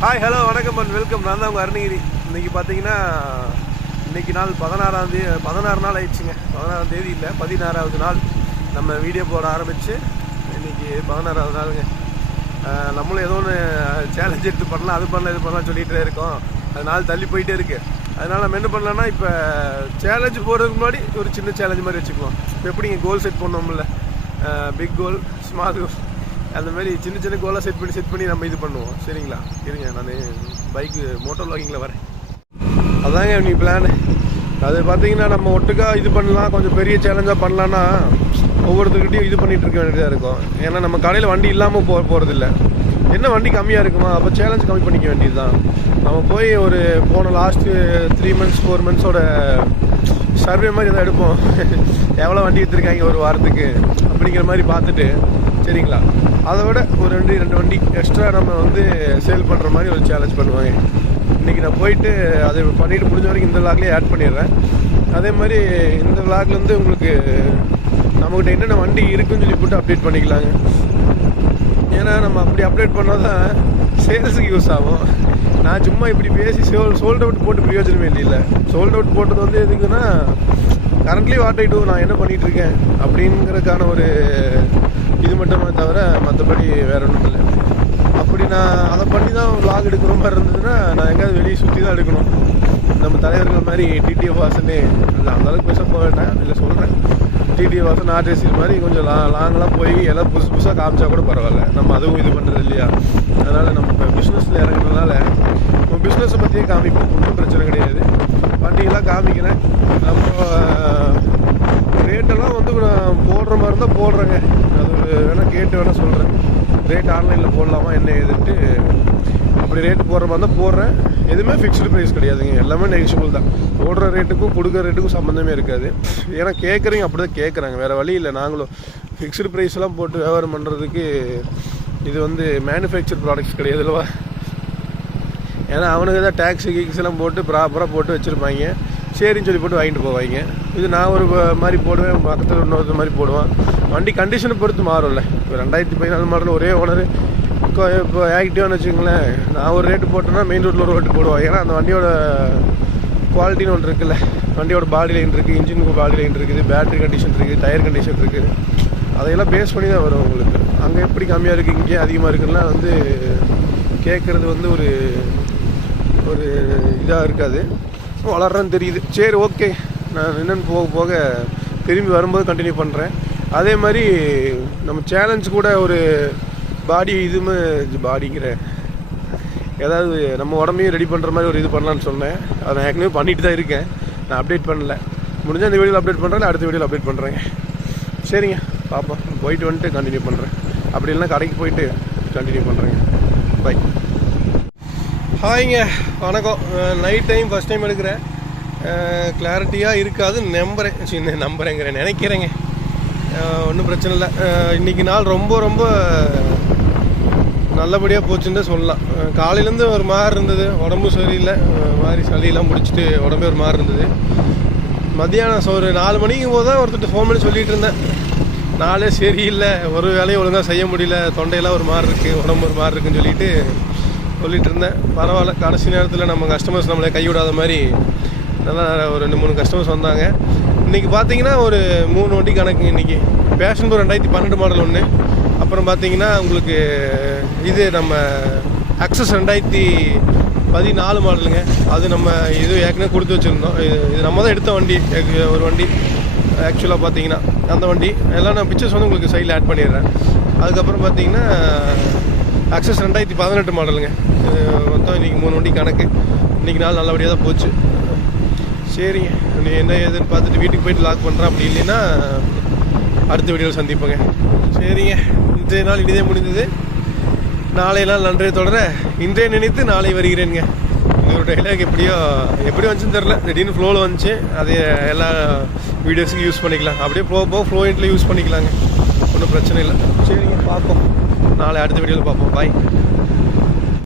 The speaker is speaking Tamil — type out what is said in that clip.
ஹாய் ஹலோ வணக்கம் அண்ட் வெல்கம். நான் தான் உங்கள் அருணகிரி. இன்றைக்கி பார்த்தீங்கன்னா இன்றைக்கி நாள் 16 நாள் ஆயிடுச்சுங்க. 16ஆம் தேதி இல்லை, 16வது நாள் நம்ம வீடியோ போட ஆரம்பித்து இன்றைக்கி 16வது நாளுங்க. நம்மளும் ஏதோ ஒன்று சேலஞ்ச் எடுத்து பண்ணலாம், அது பண்ணலாம், இது பண்ணலாம் சொல்லிகிட்டே இருக்கோம். அது நாள் தள்ளி போயிட்டே இருக்குது. அதனால் நம்ம என்ன பண்ணலான்னா, இப்போ சேலஞ்சு போகிறதுக்கு முன்னாடி ஒரு சின்ன சேலஞ்சு மாதிரி வச்சுக்குவோம். இப்போ எப்படிங்க கோல் செட் பண்ணோம்ல, பிக் கோல், ஸ்மால் கோல், அந்த மாதிரி சின்ன சின்ன கோலாக செட் பண்ணி நம்ம இது பண்ணுவோம். சரிங்களா? இருங்க, நான் பைக்கு மோட்டர் வ்ளாகிங்கில் வரேன். அதாங்க நீ பிளான். அது பார்த்தீங்கன்னா நம்ம ஒட்டுக்கா இது பண்ணலாம், கொஞ்சம் பெரிய சேலஞ்சாக பண்ணலான்னா ஒவ்வொருத்தருக்கிட்டையும் இது பண்ணிகிட்டு இருக்க வேண்டியதாக இருக்கும். ஏன்னா நம்ம கடையில் வண்டி இல்லாமல் போகிறதில்ல. என்ன வண்டி கம்மியாக இருக்குமா, அப்போ சேலஞ்ச் கம்மி பண்ணிக்க வேண்டியது தான். நம்ம போய் ஒரு போன லாஸ்ட்டு 3 months 4 monthsோட சர்வே மாதிரி எதாவது எடுப்போம். எவ்வளோ வண்டி எடுத்துருக்காங்க ஒரு வாரத்துக்கு அப்படிங்கிற மாதிரி பார்த்துட்டு, சரிங்களா, அதை விட ஒரு 2 வண்டி எக்ஸ்ட்ரா நம்ம வந்து சேல் பண்ணுற மாதிரி ஒரு சேலஞ்ச் பண்ணுவாங்க. இன்றைக்கி நான் போயிட்டு அதை பண்ணிவிட்டு முடிஞ்ச வரைக்கும் இந்த விளாக்லேயே ஆட் பண்ணிடுறேன். அதே மாதிரி இந்த விளாக்லேருந்து உங்களுக்கு நம்மக்கிட்ட என்னென்ன வண்டி இருக்குன்னு சொல்லி போட்டு அப்டேட் பண்ணிக்கலாங்க. ஏன்னா நம்ம அப்படி அப்டேட் பண்ணால் தான் சேல்ஸுக்கு யூஸ் ஆகும். நான் சும்மா இப்படி பேசி சோல்ட் அவுட் போட்டு பிரயோஜனமே இல்லை. சோல்ட் அவுட் போட்டது வந்து எதுக்குன்னா, கரண்ட்லி வாட் ஐ டூ, நான் என்ன பண்ணிகிட்ருக்கேன் அப்படிங்கிறதுக்கான ஒரு இது மட்டுமே தவிர மற்றபடி வேற ஒன்றும் இல்லை. அப்படி நான் அதை பண்ணி தான் விளாக் எடுக்கிற மாதிரி இருந்ததுன்னா, நான் எங்கேயாவது வெளியே சுற்றி தான் எடுக்கணும். நம்ம தலைவர்கள் மாதிரி டிடிஎஃப் வாசனே இல்லை, அந்தளவுக்கு பேச போக வேண்டாம், இல்லை சொல்கிறேன். டிடிஎஃப் வாசன் ஆர்டிசி மாதிரி கொஞ்சம் லாங்கெலாம் போய் எல்லாம் புதுசாக காமிச்சா கூட பரவாயில்ல. நம்ம அதுவும் இது பண்ணுறது இல்லையா? அதனால் நம்ம இப்போ பிஸ்னஸில் இறங்குறதுனால நம்ம பிஸ்னஸை பற்றியே காமிப்போம். ஒன்றும் பிரச்சனை கிடையாது. வண்டியெல்லாம் காமிக்கிறேன். நம்ம ரேட்டெல்லாம் வந்து நான் போடுற மாதிரி இருந்தால் போடுறேங்க. அது வேணால் கேட்டு வேணால் சொல்கிறேன். ரேட் ஆன்லைனில் போடலாமா என்ன ஏதுன்ட்டு. அப்படி ரேட்டு போடுற மாதிரி தான் போடுறேன். எதுவுமே ஃபிக்ஸ்டு ப்ரைஸ் கிடையாதுங்க, எல்லாமே நெகிஷியபிள் தான். போடுற ரேட்டுக்கும் கொடுக்குற ரேட்டுக்கும் சம்மந்தமே இருக்காது. ஏன்னா கேட்குறீங்க, அப்படி தான் கேட்குறாங்க, வேறு வழி இல்லை. நாங்களும் ஃபிக்ஸ்டு ப்ரைஸ்லாம் போட்டு வியாபாரம் பண்ணுறதுக்கு இது வந்து மேனுஃபேக்சர் ப்ராடக்ட்ஸ் கிடையாது இல்லவா? ஏன்னா அவனுக்கு தான் டேக்ஸு கீக்ஸ்லாம் போட்டு ப்ராப்பராக போட்டு வச்சுருப்பாங்க. சரின்னு சொல்லி போட்டு வாங்கிட்டு போவாங்க. இது நான் ஒரு மாதிரி போடுவேன், பக்கத்தில் இன்னொரு மாதிரி போடுவான். வண்டி கண்டிஷனை பொறுத்து மாறும்ல. இப்போ 2014 மாடல் ஒரே ஓனர் இப்போ ஆக்டிவானு வச்சுங்களேன், நான் ஒரு ரேட்டு போட்டேன்னா மெயின் ரோட்டில் ஒரு ரேட்டு போடுவான். ஏன்னா அந்த வண்டியோட குவாலிட்டின்னு ஒன்று இருக்குல்ல, வண்டியோட பாடி லைன் இருக்குது, இன்ஜினுக்கு பாடி லைன் இருக்குது, பேட்டரி கண்டிஷன் இருக்குது, டயர் கண்டிஷன் இருக்குது. அதையெல்லாம் பேஸ் பண்ணி தான் வரும் உங்களுக்கு. அங்கே எப்படி கம்மியாக இருக்குது, இங்கே அதிகமாக இருக்குன்னா வந்து கேட்குறது வந்து ஒரு இதாக இருக்காது. வளர்றேன்னு தெரியுது. சரி, ஓகே, நான் என்னென்னு போக திரும்பி வரும்போது கண்டினியூ பண்ணுறேன். அதே மாதிரி நம்ம சேலஞ்ச் கூட ஒரு பாடிங்கிற ஏதாவது நம்ம உடம்பையும் ரெடி பண்ணுற மாதிரி ஒரு இது பண்ணலான்னு சொன்னேன். அதை நான் ஏற்கனவே பண்ணிட்டு தான் இருக்கேன். நான் அப்டேட் பண்ணல. முடிஞ்சால் இந்த வீடியோவில் அப்டேட் பண்ணுறேன், அடுத்த வீடியோவில் அப்டேட் பண்ணுறேங்க. சரிங்க, பார்ப்போம். போயிட்டு வந்துட்டு கண்டினியூ பண்ணுறேன். அப்படி இல்லைனா கடைக்கு போயிட்டு கண்டினியூ பண்ணுறேங்க. பை. ஹாய்ங்க, வணக்கம். நைட் டைம் ஃபஸ்ட் டைம் எடுக்கிறேன். கிளாரிட்டியாக இருக்காது நினைக்கிறேங்க. ஒன்றும் பிரச்சனை இல்லை. இன்றைக்கி நாள் ரொம்ப நல்லபடியாக போச்சுன்னு தான் சொல்லலாம். காலையிலேருந்து ஒரு மாதிரி இருந்தது, உடம்பு சரியில்லை, மாதிரி சளியெல்லாம் முடிச்சுட்டு உடம்பே ஒரு மாதிரி இருந்தது. மத்தியானம் ஒரு 4 மணிக்கும் போது தான் ஒருத்தர் ஃபோன் பண்ணி சொல்லிகிட்டு இருந்தேன், நாளே சரியில்லை, ஒரு வேலையும் ஒழுங்காக செய்ய முடியல, தொண்டையெல்லாம் ஒரு மாதிரி இருக்குது, உடம்பு ஒரு மாதிரி இருக்குன்னு சொல்லிட்டு இருந்தேன். பரவாயில்ல, கடைசி நேரத்தில் நம்ம கஸ்டமர்ஸ் நம்மளை கைவிடாத மாதிரி நல்லா ஒரு 2-3 கஸ்டமர்ஸ் வந்தாங்க. இன்றைக்கி பார்த்தீங்கன்னா ஒரு 3 வண்டி கணக்குங்க. இன்றைக்கி பேஷன் ப்ரோ 2012 மாடல் ஒன்று, அப்புறம் பார்த்தீங்கன்னா உங்களுக்கு இது நம்ம அக்சஸ் 2014 மாடலுங்க. அது நம்ம இது ஏற்கனவே கொடுத்து வச்சுருந்தோம். இது நம்ம தான் எடுத்த வண்டி, ஒரு வண்டி ஆக்சுவலாக பார்த்தீங்கன்னா அந்த வண்டி எல்லாம் நான் பிக்சர்ஸ் வந்து உங்களுக்கு சைடில் ஆட் பண்ணிடுறேன். அதுக்கப்புறம் பார்த்தீங்கன்னா அக்சஸ் 2018 மாடலுங்க. மொத்தம் இன்றைக்கி 3 வண்டி கணக்கு. இன்றைக்கி நாள் நல்லபடியாக தான் போச்சு. சரிங்க, நீ என்ன ஏதுன்னு பார்த்துட்டு வீட்டுக்கு போய்ட்டு லாக் பண்ணுறேன். அப்படி இல்லைன்னா அடுத்த வீடியோவில் சந்திப்போங்க. சரிங்க, இன்றைய நாள் இனிதே முடிந்தது. நாளை நாள் நன்றைய தொடர இன்றைய நினைத்து நாளை வருகிறேங்க. ஒரு டைலாக் எப்படி வந்துச்சுன்னு தெரில, திடீர்னு ஃப்ளோவில் வந்துச்சு. அதே எல்லா வீடியோஸுக்கும் யூஸ் பண்ணிக்கலாம். அப்படியே போக ஃப்ளோயின்ட்டில் யூஸ் பண்ணிக்கலாங்க, ஒன்றும் பிரச்சனை இல்லை. சரிங்க, பார்ப்போம். நாளை அடுத்த வீடியோவில் பார்ப்போம். பாய்.